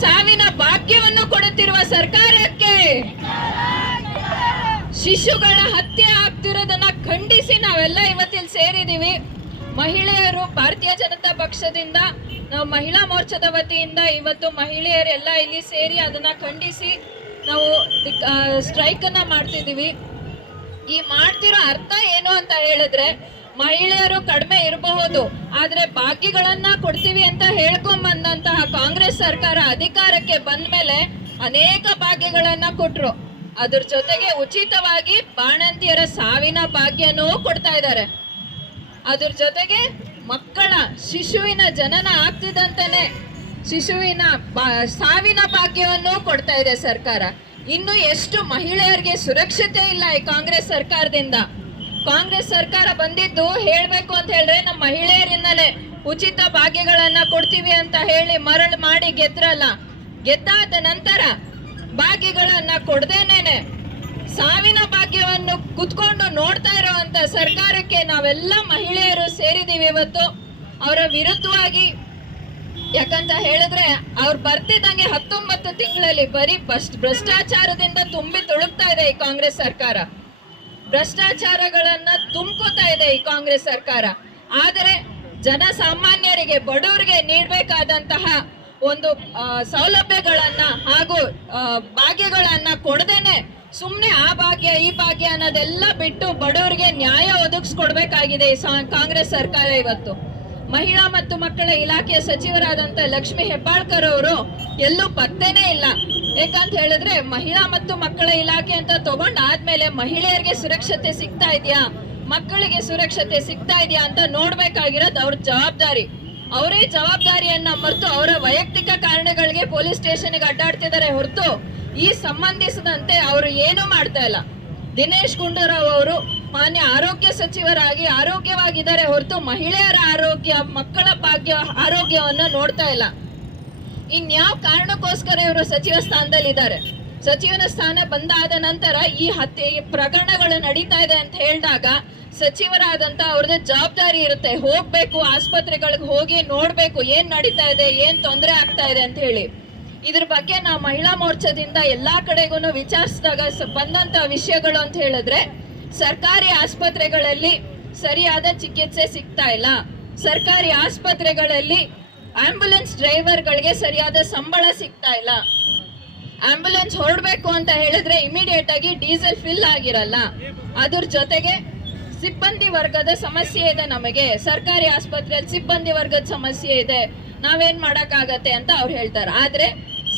ಸಾವಿನ ಭಾಗ್ಯವನ್ನು ಕೊಡುತ್ತಿರುವ ಸರ್ಕಾರಕ್ಕೆ ಶಿಶುಗಳ ಹತ್ಯೆ ಆಗ್ತಿರೋದನ್ನ ಖಂಡಿಸಿ ನಾವೆಲ್ಲ ಇವತ್ತಿಲ್ಲಿ ಸೇರಿದೀವಿ. ಮಹಿಳೆಯರು ಭಾರತೀಯ ಜನತಾ ಪಕ್ಷದಿಂದ, ನಾವು ಮಹಿಳಾ ಮೋರ್ಚಾದ ವತಿಯಿಂದ ಇವತ್ತು ಮಹಿಳೆಯರೆಲ್ಲ ಇಲ್ಲಿ ಸೇರಿ ಅದನ್ನ ಖಂಡಿಸಿ ನಾವು ಸ್ಟ್ರೈಕ್ ಅನ್ನ ಮಾಡ್ತಿದೀವಿ. ಈ ಮಾಡ್ತಿರೋ ಅರ್ಥ ಏನು ಅಂತ ಹೇಳಿದ್ರೆ ಮಹಿಳೆಯರು ಕಡಿಮೆ ಇರಬಹುದು, ಆದ್ರೆ ಬಾಕಿಗಳನ್ನ ಕೊಡ್ತೀವಿ ಅಂತ ಹೇಳ್ಕೊಂಡ್ ಬಂದಂತಹ ಕಾಂಗ್ರೆಸ್ ಸರ್ಕಾರ ಅಧಿಕಾರಕ್ಕೆ ಬಂದ ಮೇಲೆ ಅನೇಕ ಭಾಗ್ಯಗಳನ್ನ ಕೊಟ್ರು. ಅದ್ರ ಜೊತೆಗೆ ಉಚಿತವಾಗಿ ಬಾಣಂತಿಯರ ಸಾವಿನ ಭಾಗ್ಯನೂ ಕೊಡ್ತಾ ಇದ್ದಾರೆ. ಅದ್ರ ಜೊತೆಗೆ ಮಕ್ಕಳ, ಶಿಶುವಿನ ಜನನ ಆಗ್ತಿದಂತಾನೆ ಶಿಶುವಿನ ಸಾವಿನ ಭಾಗ್ಯವನ್ನು ಕೊಡ್ತಾ ಇದೆ ಸರ್ಕಾರ. ಇನ್ನು ಎಷ್ಟು ಮಹಿಳೆಯರಿಗೆ ಸುರಕ್ಷತೆ ಇಲ್ಲ ಈ ಕಾಂಗ್ರೆಸ್ ಸರ್ಕಾರದಿಂದ. ಕಾಂಗ್ರೆಸ್ ಸರ್ಕಾರ ಬಂದಿದ್ದು ಹೇಳ್ಬೇಕು ಅಂತ ಹೇಳಿದ್ರೆ ನಮ್ಮ ಮಹಿಳೆಯರಿಂದಲೇ ಉಚಿತ ಭಾಗ್ಯಗಳನ್ನ ಕೊಡ್ತೀವಿ ಅಂತ ಹೇಳಿ ಮರಳು ಮಾಡಿ ಗೆದ್ರಲ್ಲ. ಗೆದ್ದಾದ ನಂತರ ಭಾಗ್ಯಗಳನ್ನ ಕೊಡ್ದೇನೇನೆ? ಸಾವಿನ ಭಾಗ್ಯವನ್ನು ಕುತ್ಕೊಂಡು ನೋಡ್ತಾ ಇರುವಂತ ಸರ್ಕಾರಕ್ಕೆ ನಾವೆಲ್ಲ ಮಹಿಳೆಯರು ಸೇರಿದೀವಿ ಇವತ್ತು. ಅವರ ವಿರುದ್ಧವಾಗಿ ಯಾಕಂತ ಹೇಳಿದ್ರೆ ಅವ್ರು ಬರ್ತಿದ್ದಂಗೆ ಹತ್ತೊಂಬತ್ತು ತಿಂಗಳಲ್ಲಿ ಬರೀ ಭ್ರಷ್ಟಾಚಾರದಿಂದ ತುಂಬಿ ತುಳುಕ್ತಾ ಇದೆ ಈ ಕಾಂಗ್ರೆಸ್ ಸರ್ಕಾರ. ಭ್ರಷ್ಟಾಚಾರಗಳನ್ನ ತುಂಬ್ಕೋತಾ ಇದೆ ಈ ಕಾಂಗ್ರೆಸ್ ಸರ್ಕಾರ. ಆದರೆ ಜನಸಾಮಾನ್ಯರಿಗೆ, ಬಡವರಿಗೆ ನೀಡಬೇಕಾದಂತಹ ಒಂದು ಸೌಲಭ್ಯಗಳನ್ನ ಹಾಗೂ ಭಾಗ್ಯಗಳನ್ನ ಕೊಡದೇನೆ ಸುಮ್ಮನೆ ಆ ಭಾಗ್ಯ, ಈ ಭಾಗ್ಯ ಅನ್ನೋದೆಲ್ಲ ಬಿಟ್ಟು ಬಡವರಿಗೆ ನ್ಯಾಯ ಒದಗಿಸ್ಕೊಡ್ಬೇಕಾಗಿದೆ ಈ ಕಾಂಗ್ರೆಸ್ ಸರ್ಕಾರ ಇವತ್ತು. ಮಹಿಳಾ ಮತ್ತು ಮಕ್ಕಳ ಇಲಾಖೆಯ ಸಚಿವರಾದಂತ ಲಕ್ಷ್ಮಿ ಹೆಬ್ಬಾಳ್ಕರ್ ಅವರು ಎಲ್ಲೂ ಪತ್ತೆನೇ ಇಲ್ಲ. ಯಾಕಂತ ಹೇಳಿದ್ರೆ ಮಹಿಳಾ ಮತ್ತು ಮಕ್ಕಳ ಇಲಾಖೆ ಅಂತ ತಗೊಂಡ್ ಆದ್ಮೇಲೆ ಮಹಿಳೆಯರಿಗೆ ಸುರಕ್ಷತೆ ಸಿಗ್ತಾ ಇದೆಯಾ? ಮಕ್ಕಳಿಗೆ ಸುರಕ್ಷತೆ ಸಿಗ್ತಾ ಇದೆಯಾ ಅಂತ ನೋಡ್ಬೇಕಾಗಿರೋದು ಅವ್ರ ಜವಾಬ್ದಾರಿ. ಅವರೇ ಜವಾಬ್ದಾರಿಯನ್ನ ಮರೆತು ಅವರ ವೈಯಕ್ತಿಕ ಕಾರಣಗಳಿಗೆ ಪೊಲೀಸ್ ಸ್ಟೇಷನ್ಗೆ ಅಡ್ಡಾಡ್ತಿದ್ದಾರೆ ಹೊರತು ಈ ಸಂಬಂಧಿಸಿದಂತೆ ಅವರು ಏನು ಮಾಡ್ತಾ ಇಲ್ಲ. ದಿನೇಶ್ ಗುಂಡೂರಾವ್ ಅವರು ಮಾನ್ಯ ಆರೋಗ್ಯ ಸಚಿವರಾಗಿ ಆರೋಗ್ಯವಾಗಿದ್ದಾರೆ ಹೊರತು ಮಹಿಳೆಯರ ಆರೋಗ್ಯ, ಮಕ್ಕಳ ಭಾಗ್ಯ, ಆರೋಗ್ಯವನ್ನ ನೋಡ್ತಾ ಇಲ್ಲ. ಇನ್ಯಾವ ಕಾರಣಕ್ಕೋಸ್ಕರ ಇವರು ಸಚಿವ ಸ್ಥಾನದಲ್ಲಿ ಇದ್ದಾರೆ ಸಚಿವನ ಸ್ಥಾನ ಬಂದಾದ ನಂತರ ಈ ಹತ್ಯೆ ಪ್ರಕರಣಗಳು ನಡೀತಾ ಇದೆ ಅಂತ ಹೇಳಿದಾಗ ಸಚಿವರಾದಂತ ಅವ್ರದ್ದು ಜವಾಬ್ದಾರಿ ಇರುತ್ತೆ. ಹೋಗ್ಬೇಕು, ಆಸ್ಪತ್ರೆಗಳಿಗೆ ಹೋಗಿ ನೋಡ್ಬೇಕು ಏನ್ ನಡೀತಾ ಇದೆ, ಏನ್ ತೊಂದರೆ ಆಗ್ತಾ ಇದೆ ಅಂತ ಹೇಳಿ. ಇದ್ರ ಬಗ್ಗೆ ನಾವು ಮಹಿಳಾ ಮೋರ್ಚಾದಿಂದ ಎಲ್ಲಾ ಕಡೆಗೂ ವಿಚಾರಿಸಿದಾಗ ಬಂದಂತ ವಿಷಯಗಳು ಅಂತ ಹೇಳಿದ್ರೆ, ಸರ್ಕಾರಿ ಆಸ್ಪತ್ರೆಗಳಲ್ಲಿ ಸರಿಯಾದ ಚಿಕಿತ್ಸೆ ಸಿಗ್ತಾ ಇಲ್ಲ. ಸರ್ಕಾರಿ ಆಸ್ಪತ್ರೆಗಳಲ್ಲಿ ಆಂಬ್ಯುಲೆನ್ಸ್ ಡ್ರೈವರ್ಗಳಿಗೆ ಸರಿಯಾದ ಸಂಬಳ ಸಿಗ್ತಾ ಇಲ್ಲ. ಆಂಬ್ಯುಲೆನ್ಸ್ ಹೊರಡಬೇಕು ಅಂತ ಹೇಳಿದ್ರೆ ಇಮಿಡಿಯೇಟ್ ಆಗಿ ಡೀಸೆಲ್ ಫಿಲ್ ಆಗಿರಲ್ಲ. ಅದ್ರ ಜೊತೆಗೆ ಸಿಬ್ಬಂದಿ ವರ್ಗದ ಸಮಸ್ಯೆ ಇದೆ ನಮಗೆ. ಸರ್ಕಾರಿ ಆಸ್ಪತ್ರೆಯಲ್ಲಿ ಸಿಬ್ಬಂದಿ ವರ್ಗದ ಸಮಸ್ಯೆ ಇದೆ. ನಾವೇನ್ ಮಾಡಕ್ಕಾಗತ್ತೆ ಅಂತ ಅವ್ರು ಹೇಳ್ತಾರೆ. ಆದ್ರೆ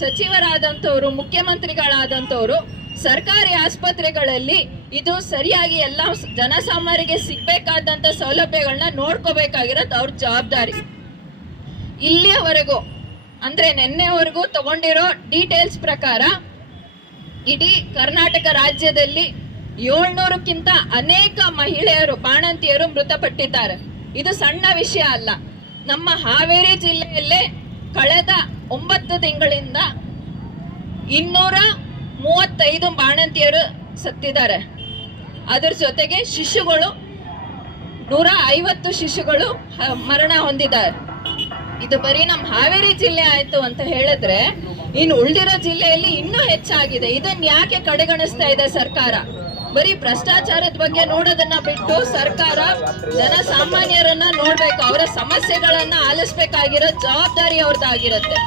ಸಚಿವರಾದಂಥವ್ರು, ಮುಖ್ಯಮಂತ್ರಿಗಳಾದಂಥವ್ರು ಸರ್ಕಾರಿ ಆಸ್ಪತ್ರೆಗಳಲ್ಲಿ ಇದು ಸರಿಯಾಗಿ ಎಲ್ಲ ಜನಸಾಮಾನ್ಯರಿಗೆ ಸಿಗ್ಬೇಕಾದಂತ ಸೌಲಭ್ಯಗಳನ್ನ ನೋಡ್ಕೋಬೇಕಾಗಿರೋದು ಅವ್ರ ಜವಾಬ್ದಾರಿ. ಇಲ್ಲಿಯವರೆಗೂ ಅಂದ್ರೆ ನಿನ್ನೆವರೆಗೂ ತಗೊಂಡಿರೋ ಡೀಟೇಲ್ಸ್ ಪ್ರಕಾರ ಇಡೀ ಕರ್ನಾಟಕ ರಾಜ್ಯದಲ್ಲಿ ಏಳ್ನೂರಕ್ಕಿಂತ ಅನೇಕ ಮಹಿಳೆಯರು, ಬಾಣಂತಿಯರು ಮೃತಪಟ್ಟಿದ್ದಾರೆ. ಇದು ಸಣ್ಣ ವಿಷಯ ಅಲ್ಲ. ನಮ್ಮ ಹಾವೇರಿ ಜಿಲ್ಲೆಯಲ್ಲೇ ಕಳೆದ ಒಂಬತ್ತು ತಿಂಗಳಿಂದ ಇನ್ನೂರ ಮೂವತ್ತೈದು ಬಾಣಂತಿಯರು ಸತ್ತಿದ್ದಾರೆ. ಅದರ ಜೊತೆಗೆ ಶಿಶುಗಳು, ನೂರ ಐವತ್ತು ಶಿಶುಗಳು ಮರಣ ಹೊಂದಿದ್ದಾರೆ. ಇದು ಬರೀ ನಮ್ಮ ಹಾವೇರಿ ಜಿಲ್ಲೆ ಆಯ್ತು ಅಂತ ಹೇಳಿದ್ರೆ ಇನ್ನು ಉಳಿದಿರೋ ಜಿಲ್ಲೆಯಲ್ಲಿ ಇನ್ನೂ ಹೆಚ್ಚಾಗಿದೆ. ಇದನ್ನ ಯಾಕೆ ಕಡೆಗಣಿಸ್ತಾ ಇದೆ ಸರ್ಕಾರ? ಬರೀ ಭ್ರಷ್ಟಾಚಾರದ ಬಗ್ಗೆ ನೋಡೋದನ್ನ ಬಿಟ್ಟು ಸರ್ಕಾರ ಜನಸಾಮಾನ್ಯರನ್ನ ನೋಡ್ಬೇಕು. ಅವರ ಸಮಸ್ಯೆಗಳನ್ನ ಆಲಿಸ್ಬೇಕಾಗಿರೋ ಜವಾಬ್ದಾರಿ ಅವ್ರದ್ದಾಗಿರುತ್ತೆ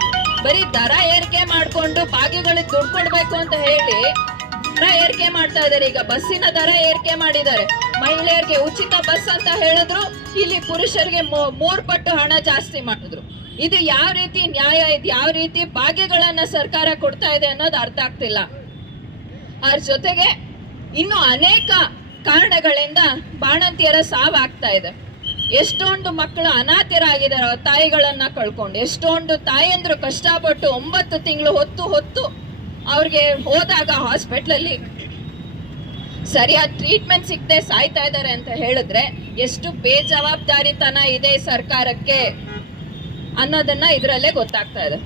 ಬರೀ ದರ ಏರಿಕೆ ಮಾಡ್ಕೊಂಡು ಭಾಗ್ಯಗಳಿಗೆ ದುಡ್ಡು ಕೊಡ್ಬೇಕು ಅಂತ ಹೇಳಿ ದರ ಏರಿಕೆ ಮಾಡ್ತಾ ಇದಾರೆ. ಈಗ ಬಸ್ಸಿನ ದರ ಏರಿಕೆ ಮಾಡಿದ್ದಾರೆ. ಮಹಿಳೆಯರಿಗೆ ಉಚಿತ ಬಸ್ ಅಂತ ಹೇಳಿದ್ರು, ಇಲ್ಲಿ ಪುರುಷರಿಗೆ ಮೂರು ಪಟ್ಟು ಹಣ ಜಾಸ್ತಿ ಮಾಡಿದ್ರು. ಇದು ಯಾವ ರೀತಿ ನ್ಯಾಯ, ಇದು ಯಾವ ರೀತಿ ಭಾಗ್ಯಗಳನ್ನ ಸರ್ಕಾರ ಕೊಡ್ತಾ ಇದೆ ಅನ್ನೋದು ಅರ್ಥ ಆಗ್ತಿಲ್ಲ. ಅದ್ರ ಜೊತೆಗೆ ಇನ್ನು ಅನೇಕ ಕಾರಣಗಳಿಂದ ಬಾಣಂತಿಯರ ಸಾವಾಗ್ತಾ ಇದೆ. ಎಷ್ಟೊಂದು ಮಕ್ಕಳು ಅನಾಥರಾಗಿದ್ದಾರೆ, ತಾಯಿಗಳನ್ನ ಕಳ್ಕೊಂಡು. ಎಷ್ಟೊಂದು ತಾಯಂದ್ರು ಕಷ್ಟಪಟ್ಟು ಒಂಬತ್ತು ತಿಂಗಳು ಹೊತ್ತು ಹೊತ್ತು ಅವ್ರಿಗೆ ಹೋದಾಗ ಹಾಸ್ಪಿಟ್ಲಲ್ಲಿ ಸರಿಯಾದ ಟ್ರೀಟ್ಮೆಂಟ್ ಸಿಗದೆ ಸಾಯ್ತಾ ಇದ್ದಾರೆ ಅಂತ ಹೇಳಿದ್ರೆ ಎಷ್ಟು ಬೇಜವಾಬ್ದಾರಿತನ ಇದೆ ಸರ್ಕಾರಕ್ಕೆ ಅನ್ನೋದನ್ನ ಇದರಲ್ಲೇ ಗೊತ್ತಾಗ್ತಾ ಇದೆ.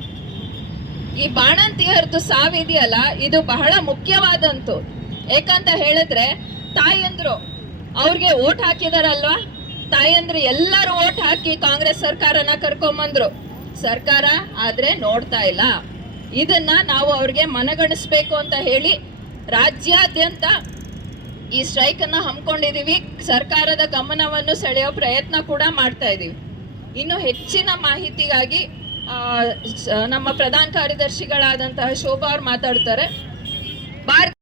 ಈ ಬಾಣಂತಿಯರದ್ದು ಸಾವಿದೆಯಲ್ಲ, ಇದು ಬಹಳ ಮುಖ್ಯವಾದಂತು. ಏಕಂತ ಹೇಳಿದ್ರೆ ತಾಯಂದ್ರು ಅವ್ರಿಗೆ ಓಟ್ ಹಾಕಿದಾರಲ್ವಾ? ತಾಯಂದ್ರು ಎಲ್ಲರೂ ಓಟ್ ಹಾಕಿ ಕಾಂಗ್ರೆಸ್ ಸರ್ಕಾರನ ಕರ್ಕೊಂಬಂದ್ರು. ಸರ್ಕಾರ ಆದ್ರೆ ನೋಡ್ತಾ ಇಲ್ಲ. ಇದನ್ನ ನಾವು ಅವ್ರಿಗೆ ಮನಗಣಿಸ್ಬೇಕು ಅಂತ ಹೇಳಿ ರಾಜ್ಯಾದ್ಯಂತ ಈ ಸ್ಟ್ರೈಕ್ ಅನ್ನ ಹಮ್ಮಿಕೊಂಡಿದೀವಿ ಸರ್ಕಾರದ ಗಮನವನ್ನು ಸೆಳೆಯೋ ಪ್ರಯತ್ನ ಕೂಡ ಮಾಡ್ತಾ ಇದೀವಿ ಇನ್ನು ಹೆಚ್ಚಿನ ಮಾಹಿತಿಗಾಗಿ ನಮ್ಮ ಪ್ರಧಾನ ಕಾರ್ಯದರ್ಶಿಗಳಾದಂತಹ ಶೋಭಾ ಅವ್ರು ಮಾತಾಡ್ತಾರೆ.